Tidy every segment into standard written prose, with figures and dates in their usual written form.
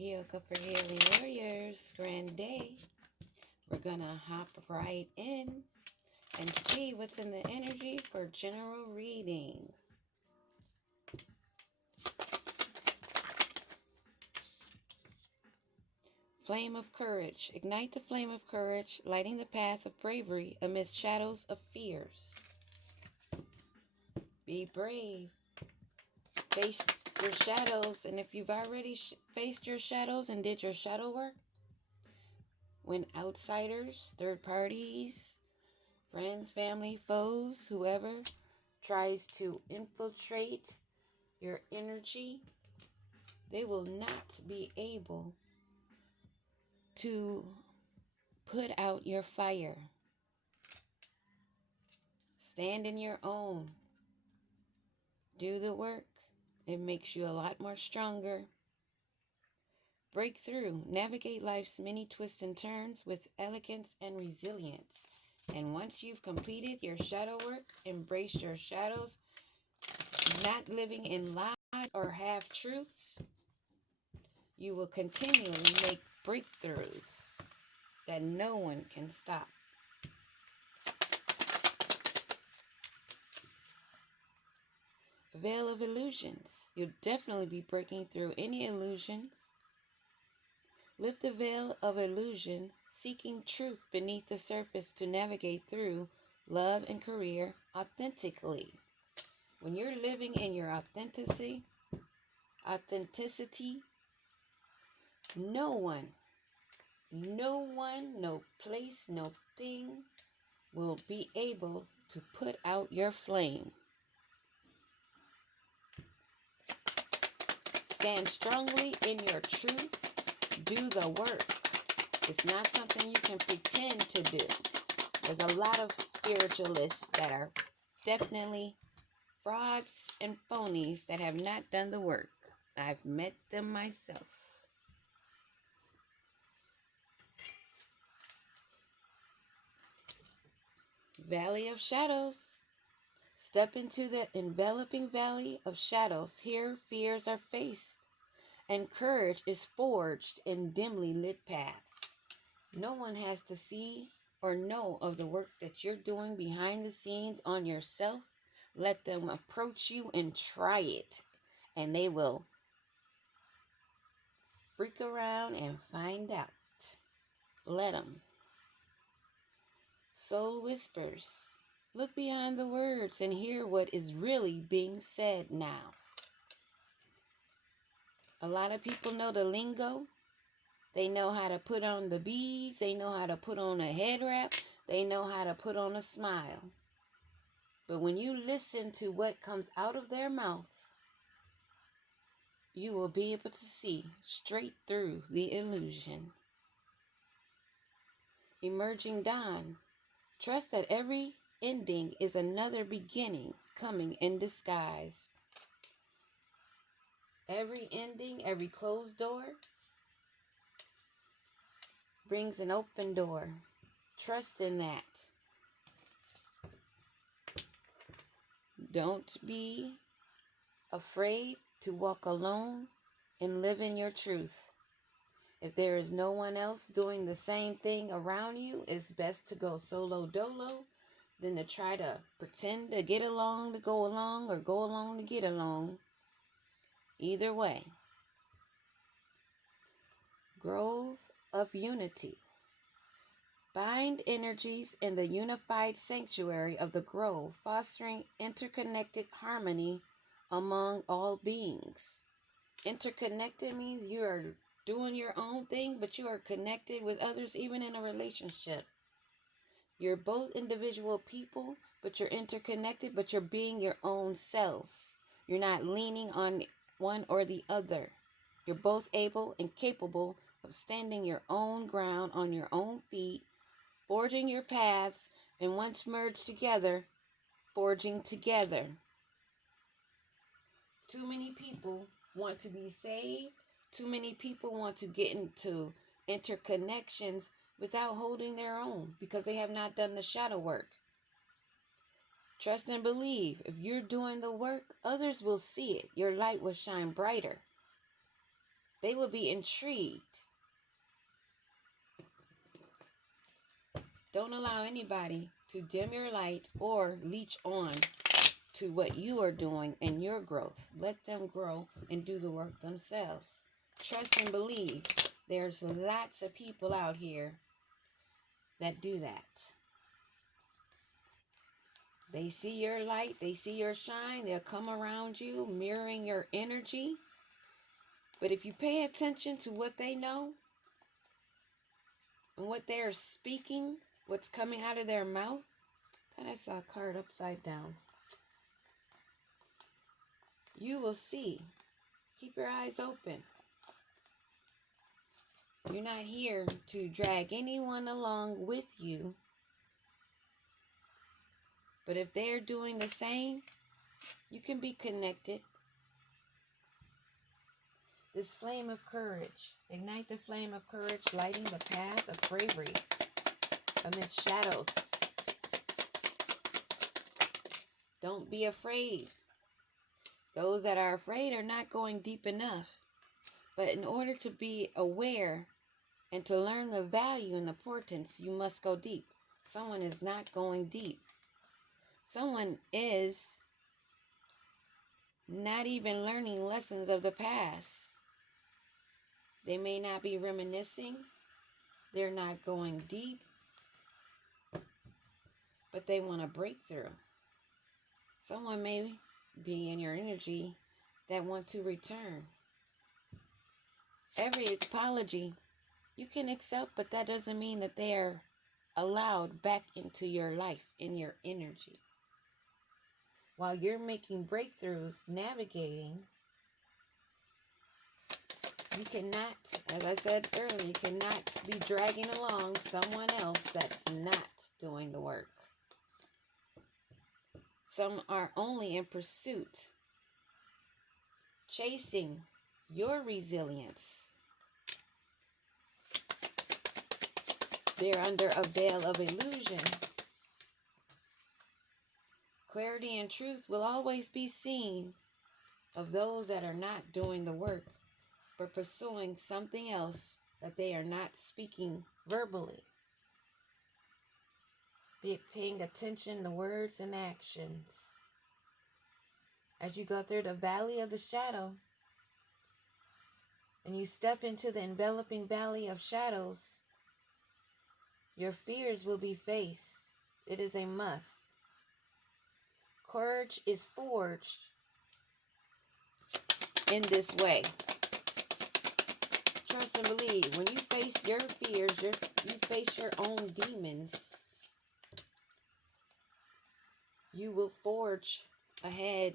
Yoga for Healing Warriors, grand day. We're gonna hop right in and see what's in the energy for general reading. Flame of courage. Ignite the flame of courage, lighting the path of bravery amidst shadows of fears. Be brave. Face your shadows, and if you've already faced your shadows and did your shadow work, when outsiders, third parties, friends, family, foes, whoever tries to infiltrate your energy, they will not be able to put out your fire. Stand in your own. Do the work. It makes you a lot more stronger. Break through. Navigate life's many twists and turns with elegance and resilience. And once you've completed your shadow work, embrace your shadows, not living in lies or half-truths, you will continually make breakthroughs that no one can stop. Veil of illusions. You'll definitely be breaking through any illusions. Lift the veil of illusion, seeking truth beneath the surface to navigate through love and career authentically. When you're living in your authenticity, no one, no place, no thing will be able to put out your flame. Stand strongly in your truth. Do the work. It's not something you can pretend to do. There's a lot of spiritualists that are definitely frauds and phonies that have not done the work. I've met them myself. Valley of Shadows. Step into the enveloping valley of shadows. Here, fears are faced, and courage is forged in dimly lit paths. No one has to see or know of the work that you're doing behind the scenes on yourself. Let them approach you and try it, and they will freak around and find out. Let them. Soul whispers. Look behind the words and hear what is really being said now. A lot of people know the lingo. They know how to put on the beads. They know how to put on a head wrap. They know how to put on a smile. But when you listen to what comes out of their mouth, you will be able to see straight through the illusion. Emerging dawn. Trust that every ending is another beginning coming in disguise. Every ending, every closed door brings an open door. Trust in that. Don't be afraid to walk alone and live in your truth. If there is no one else doing the same thing around you, it's best to go solo dolo than to try to pretend to get along to go along or go along to get along. Either way. Grove of Unity. Bind energies in the unified sanctuary of the grove, fostering interconnected harmony among all beings. Interconnected means you are doing your own thing, but you are connected with others, even in a relationship. You're both individual people, but you're interconnected, but you're being your own selves. You're not leaning on one or the other. You're both able and capable of standing your own ground on your own feet, forging your paths, and once merged together, forging together. Too many people want to be saved. Too many people want to get into interconnections without holding their own because they have not done the shadow work. Trust and believe. If you're doing the work, others will see it. Your light will shine brighter. They will be intrigued. Don't allow anybody to dim your light or leech on to what you are doing in your growth. Let them grow and do the work themselves. Trust and believe. There's lots of people out here that do that. They see your light, they see your shine, they'll come around you, mirroring your energy. But if you pay attention to what they know and what they're speaking, what's coming out of their mouth, I thought I saw a card upside down. You will see. Keep your eyes open. You're not here to drag anyone along with you. But if they're doing the same, you can be connected. This flame of courage. Ignite the flame of courage, lighting the path of bravery amidst shadows. Don't be afraid. Those that are afraid are not going deep enough. But in order to be aware and to learn the value and importance, you must go deep. Someone is not going deep. Someone is not even learning lessons of the past. They may not be reminiscing. They're not going deep. But they want a breakthrough. Someone may be in your energy that want to return. Every apology you can accept, but that doesn't mean that they are allowed back into your life, in your energy. While you're making breakthroughs, navigating, you cannot, as I said earlier, you cannot be dragging along someone else that's not doing the work. Some are only in pursuit, chasing your resilience. They're under a veil of illusion. Clarity and truth will always be seen of those that are not doing the work, but pursuing something else that they are not speaking verbally. Be paying attention to words and actions. As you go through the valley of the shadow, and you step into the enveloping valley of shadows, your fears will be faced. It is a must. Courage is forged in this way. Trust and believe. When you face your fears, you face your own demons, you will forge ahead.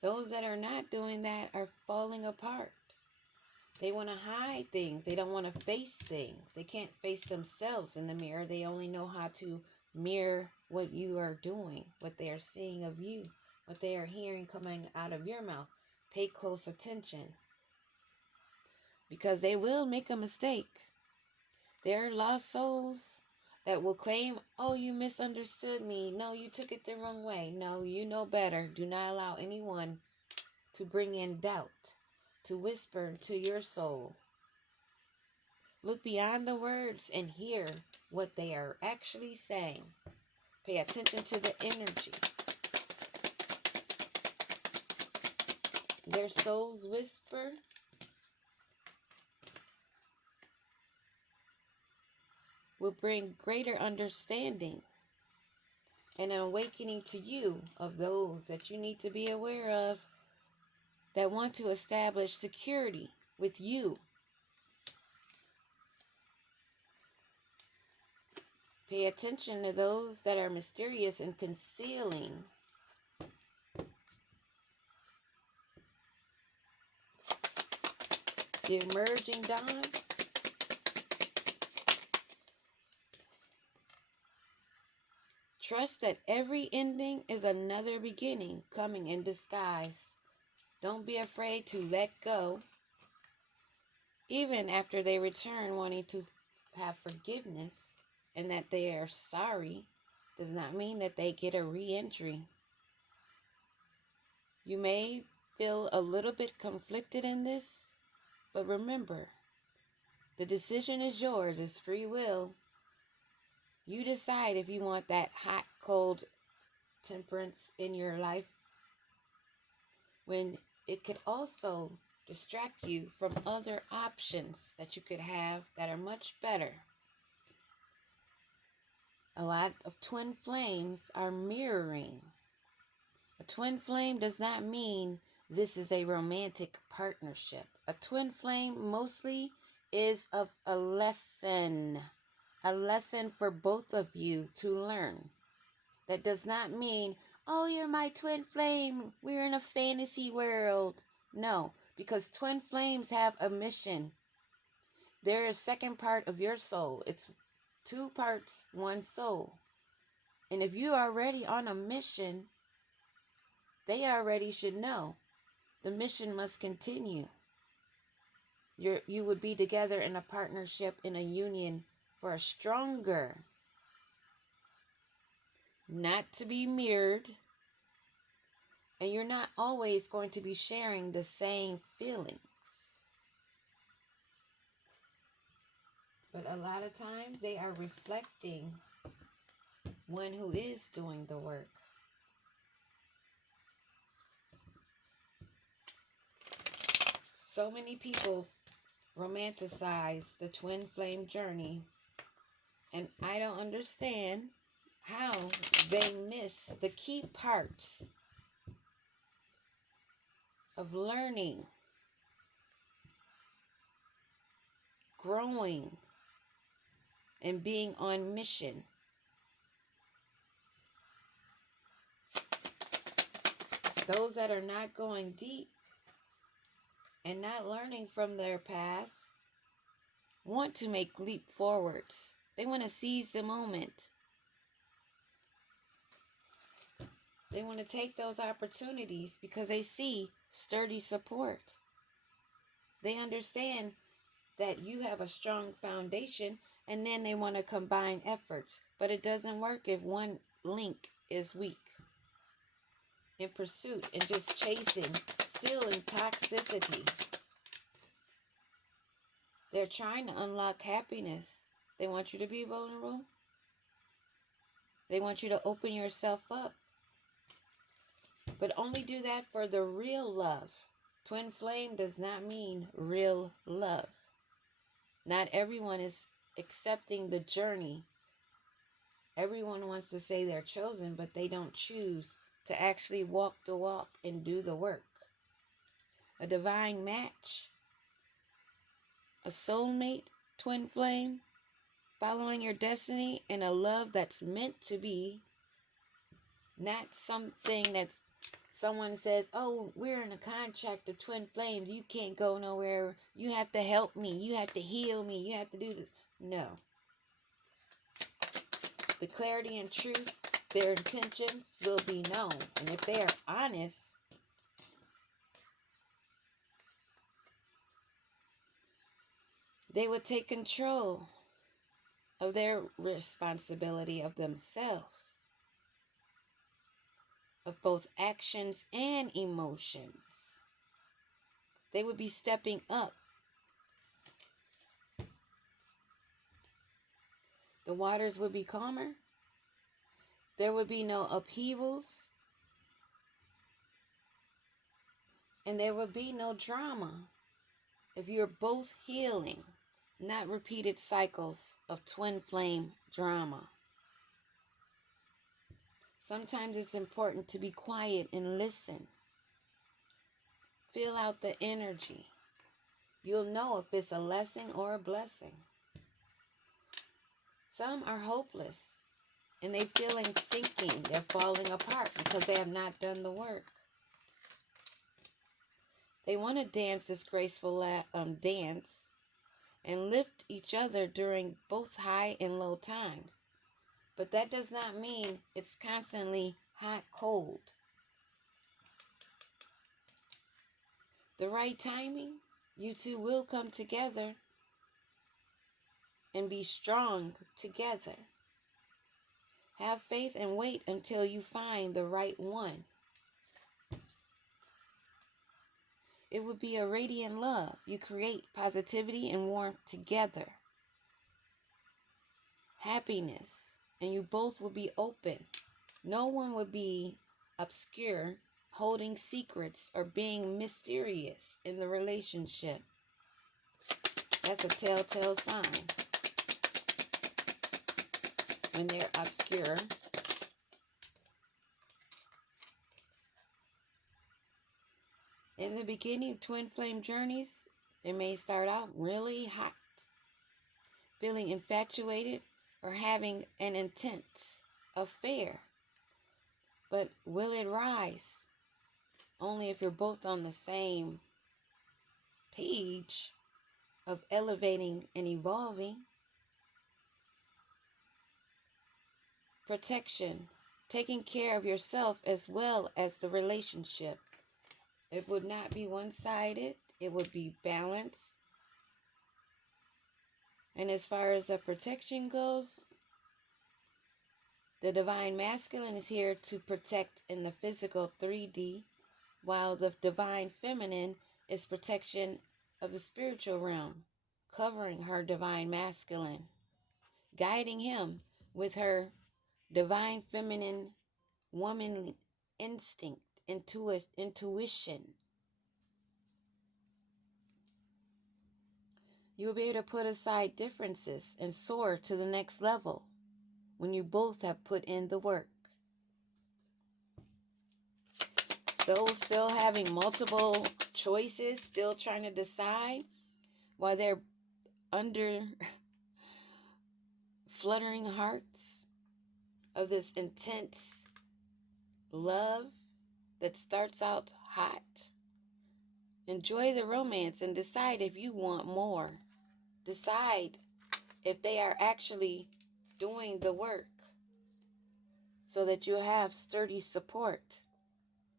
Those that are not doing that are falling apart. They want to hide things. They don't want to face things. They can't face themselves in the mirror. They only know how to mirror what you are doing, what they are seeing of you, what they are hearing coming out of your mouth. Pay close attention, because they will make a mistake. There are lost souls that will claim, oh, you misunderstood me. No, you took it the wrong way. No, you know better. Do not allow anyone to bring in doubt, to whisper to your soul. Look beyond the words and hear what they are actually saying. Pay attention to the energy. Their souls whisper. Will bring greater understanding and an awakening to you of those that you need to be aware of that want to establish security with you. Pay attention to those that are mysterious and concealing. The emerging dawn. Trust that every ending is another beginning coming in disguise. Don't be afraid to let go. Even after they return wanting to have forgiveness and that they are sorry, does not mean that they get a re-entry. You may feel a little bit conflicted in this, but remember, the decision is yours. It's free will. You decide if you want that hot, cold temperance in your life, when it could also distract you from other options that you could have that are much better. A lot of twin flames are mirroring. A twin flame does not mean this is a romantic partnership. A twin flame mostly is of a lesson for both of you to learn. That does not mean, oh, you're my twin flame, we're in a fantasy world. No, because twin flames have a mission. They're a second part of your soul. It's 2 parts, 1 soul. And if you're already on a mission, they already should know the mission must continue. You would be together in a partnership, in a union for a stronger, not to be mirrored. And you're not always going to be sharing the same feelings. But a lot of times they are reflecting one who is doing the work. So many people romanticize the twin flame journey, and I don't understand how they miss the key parts of learning, growing, and being on mission. Those that are not going deep and not learning from their past want to make leap forwards. They want to seize the moment. They want to take those opportunities because they see sturdy support. They understand that you have a strong foundation, and then they want to combine efforts. But it doesn't work if one link is weak. In pursuit and just chasing, still in toxicity. They're trying to unlock happiness. They want you to be vulnerable. They want you to open yourself up. But only do that for the real love. Twin flame does not mean real love. Not everyone is accepting the journey. Everyone wants to say they're chosen, but they don't choose to actually walk the walk and do the work. A divine match, a soulmate, twin flame, following your destiny, and a love that's meant to be, not something that's someone says, oh, we're in a contract of twin flames, you can't go nowhere, you have to help me, you have to heal me, you have to do this. No. The clarity and truth, their intentions will be known. And if they are honest, they would take control of their responsibility of themselves, of both actions and emotions. They would be stepping up. The waters would be calmer. There would be no upheavals. And there would be no drama if you're both healing, not repeated cycles of twin flame drama. Sometimes it's important to be quiet and listen. Feel out the energy. You'll know if it's a lesson or a blessing. Some are hopeless and they feeling sinking. They're falling apart because they have not done the work. They want to dance this graceful dance and lift each other during both high and low times. But that does not mean it's constantly hot, cold. The right timing, you two will come together and be strong together. Have faith and wait until you find the right one. It would be a radiant love. You create positivity and warmth together. Happiness. And you both will be open. No one would be obscure, holding secrets, or being mysterious in the relationship. That's a telltale sign when they're obscure. In the beginning of twin flame journeys, it may start out really hot, feeling infatuated or having an intense affair. But will it rise? Only if you're both on the same page of elevating and evolving. Protection, taking care of yourself as well as the relationship. It would not be one-sided. It would be balanced. And as far as the protection goes, the divine masculine is here to protect in the physical 3D, while the divine feminine is protection of the spiritual realm, covering her divine masculine, guiding him with her divine feminine woman instinct, intuition. You'll be able to put aside differences and soar to the next level when you both have put in the work. Those still having multiple choices, still trying to decide, while they're under fluttering hearts of this intense love that starts out hot. Enjoy the romance and decide if you want more. Decide if they are actually doing the work so that you have sturdy support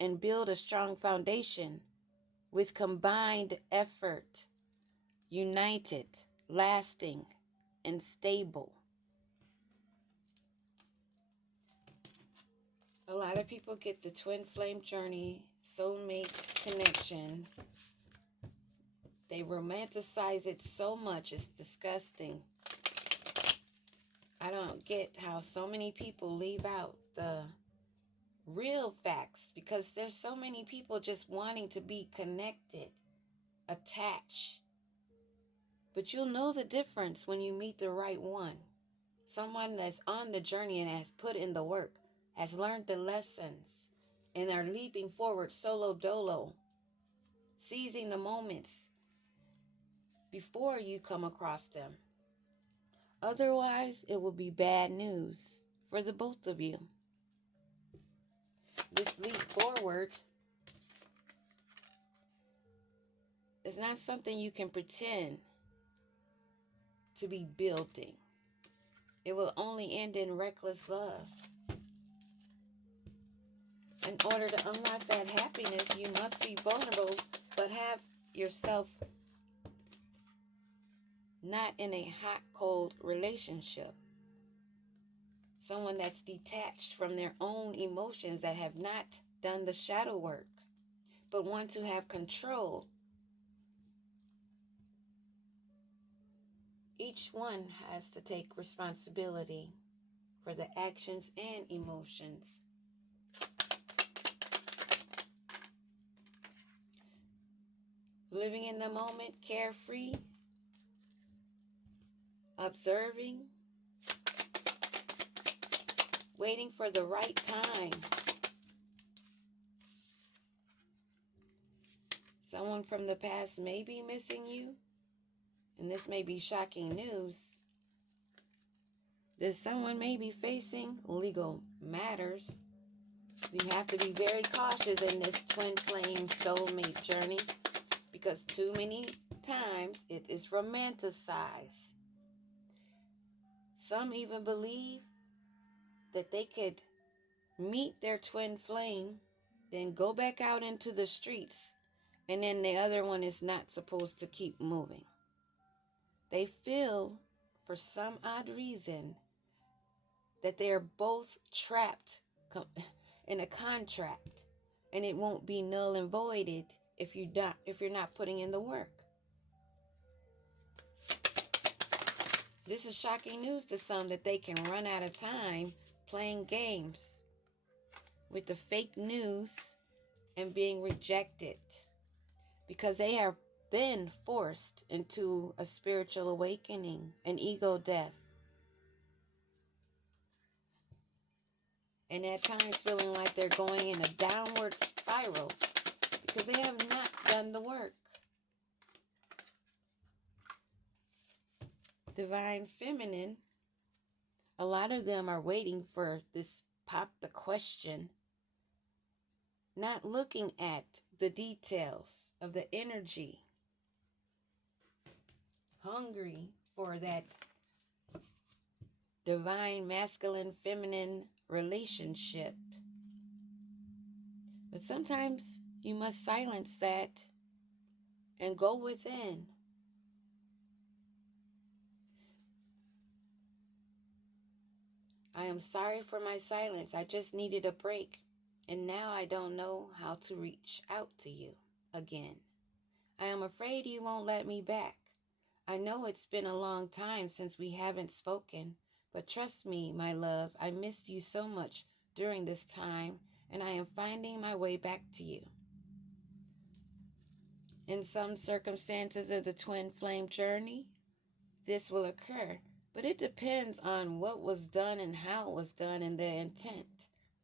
and build a strong foundation with combined effort, united, lasting, and stable. A lot of people get the twin flame journey, soulmate connection. They romanticize it so much, it's disgusting. I don't get how so many people leave out the real facts, because there's so many people just wanting to be connected, attached. But you'll know the difference when you meet the right one. Someone that's on the journey and has put in the work, has learned the lessons, and are leaping forward solo dolo, seizing the moments before you come across them. Otherwise, it will be bad news for the both of you. This leap forward is not something you can pretend to be building. It will only end in reckless love. In order to unlock that happiness, you must be vulnerable, but have yourself not in a hot, cold relationship. Someone that's detached from their own emotions, that have not done the shadow work, but want to have control. Each one has to take responsibility for the actions and emotions. Living in the moment, carefree, observing, waiting for the right time. Someone from the past may be missing you, and this may be shocking news. This someone may be facing legal matters. You have to be very cautious in this twin flame soulmate journey, because too many times it is romanticized. Some even believe that they could meet their twin flame, then go back out into the streets, and then the other one is not supposed to keep moving. They feel, for some odd reason, that they are both trapped in a contract, and it won't be null and voided if you're not putting in the work. This is shocking news to some, that they can run out of time playing games with the fake news and being rejected, because they are then forced into a spiritual awakening, an ego death, and at times feeling like they're going in a downward spiral because they have not done the work. Divine Feminine, a lot of them are waiting for this pop the question, not looking at the details of the energy, hungry for that divine masculine feminine relationship. But sometimes you must silence that and go within. I am sorry for my silence. I just needed a break, and now I don't know how to reach out to you again. I am afraid you won't let me back. I know it's been a long time since we haven't spoken, but trust me, my love, I missed you so much during this time, and I am finding my way back to you. In some circumstances of the twin flame journey, this will occur, but it depends on what was done and how it was done and the intent.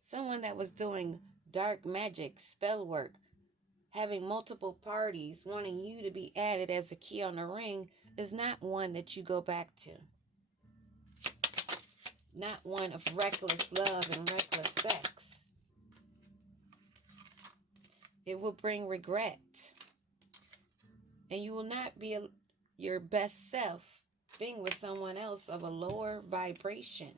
Someone that was doing dark magic, spell work, having multiple parties, wanting you to be added as a key on the ring, is not one that you go back to. Not one of reckless love and reckless sex. It will bring regret. And you will not be your best self being with someone else of a lower vibration.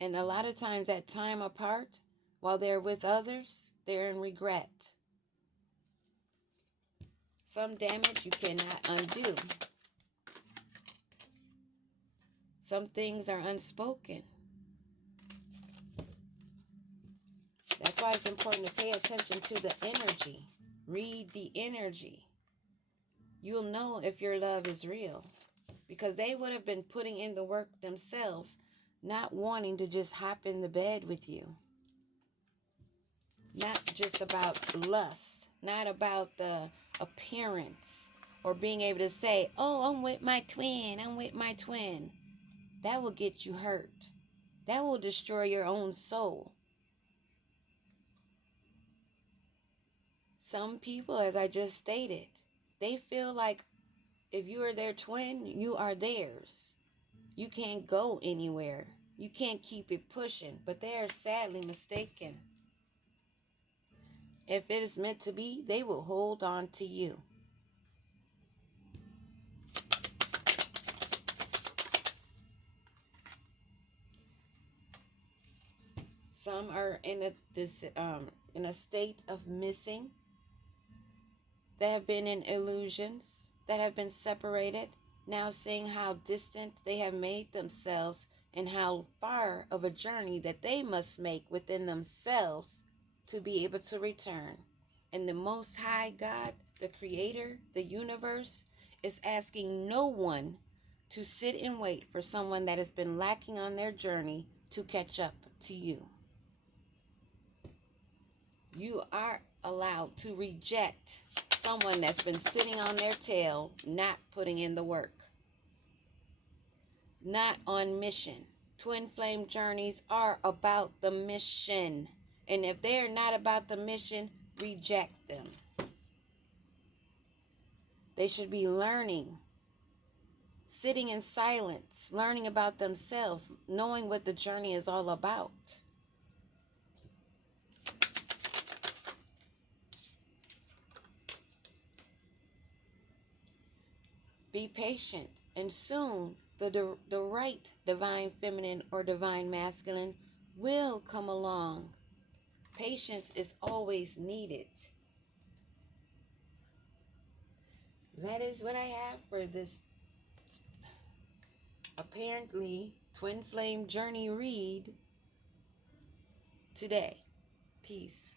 And a lot of times that time apart, while they're with others, they're in regret. Some damage you cannot undo. Some things are unspoken. That's why it's important to pay attention to the energy. Read the energy. You'll know if your love is real, because they would have been putting in the work themselves, not wanting to just hop in the bed with you. Not just about lust, not about the appearance or being able to say, oh, I'm with my twin. That will get you hurt. That will destroy your own soul. Some people, as I just stated, they feel like if you are their twin, you are theirs. You can't go anywhere. You can't keep it pushing, but they are sadly mistaken. If it is meant to be, they will hold on to you. Some are in a state of missing, that have been in illusions, that have been separated, now seeing how distant they have made themselves and how far of a journey that they must make within themselves to be able to return. And the Most High God, the Creator, the universe, is asking no one to sit and wait for someone that has been lacking on their journey to catch up to you. You are allowed to reject someone that's been sitting on their tail, not putting in the work, not on mission. Twin flame journeys are about the mission. And if they are not about the mission, reject them. They should be learning, sitting in silence, learning about themselves, knowing what the journey is all about. Be patient, and soon the right divine feminine or divine masculine will come along. Patience is always needed. That is what I have for this apparently twin flame journey read today. Peace.